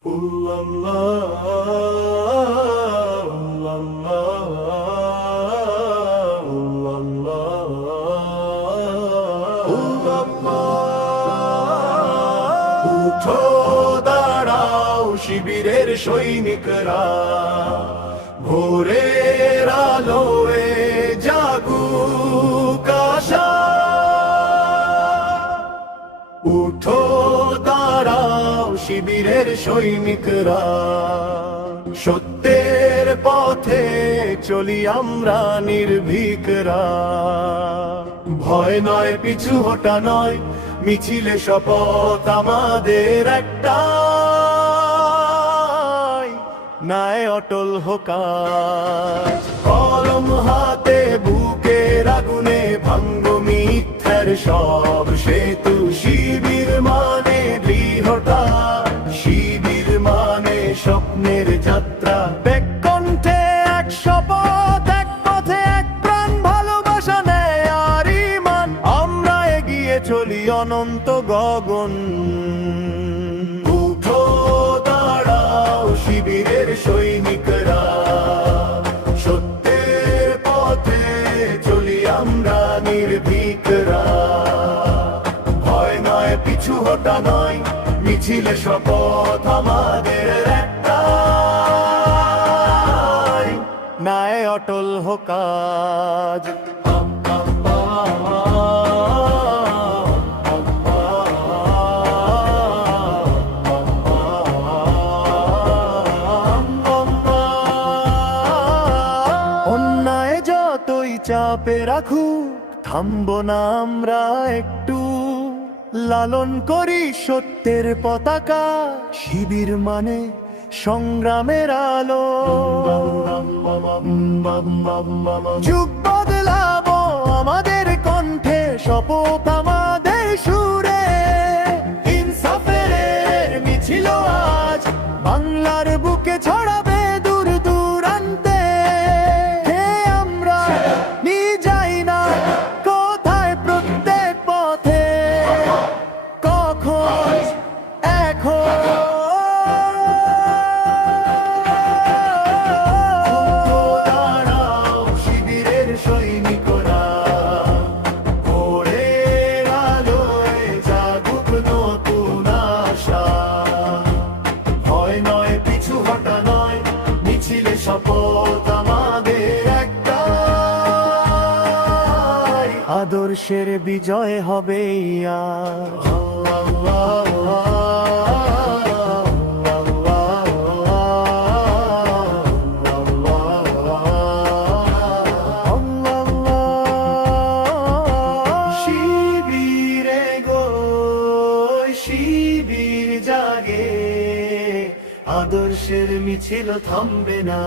উঠো দাঁড়াও শিবিরের সৈনিকরা, ভোরের আলোয় জাগুক আশা। উঠো দাঁড়াও শিবিরের সৈনিকরা, সত্যের পথে চলি আমরা নির্ভীকরা। ভয় নয়, পিছু হটা নয়, মিছিলে শপথ আমাদের একটাই, ন্যায় অটল হোক আজ। কলম হাতে বুকের আগুনে ভাঙ্গ মিথ্যার সব সেতু। শিবির মানে দৃঢ়তা, শিবির মানে স্বপ্নের যাত্রা। এক কণ্ঠে এক শপথ, এক পথে এক প্রাণ, ভালোবাসা নেয় আর ঈমান। আমরা এগিয়ে চলি অনন্ত গগন। উঠো দাঁড়াও শিবিরের সৈনিকরা, সত্যের পথে চলি আমরা নির্ভীকরা। ভয় নয়, পিছু হটা নয়, মিছিলে শপথ আমাদের একটাই, ন্যায় অটল হোক আজ। অন্যায় যতই চাপে রাখুক, থামবো না আমরা একটু। লালন করি সত্যের পতাকা, শিবির মানে সংগ্রামের আলো। যুগ বদলাবো আমাদের কণ্ঠে, শপথ আমাদের সুরে। ইনসাফের মিছিল আজ বাংলার বুকে ছড়াবে দূর দূরান্তে। আমরা নিয়ে যাই না কোথায় প্রত্যেক পথে, কখন এখন। দাঁড়াও শিবিরের সৈনিকরা, ভোরের আলোয় জাগুক নতুন আশা। ভয় নয়, পিছু হটা নয়, মিছিলে শপথ আমাদের একটাই, আদর্শের বিজয় হবে আজ। শিবিরে গো শিবির জাগে, আদর্শের মিছিল থামবে না।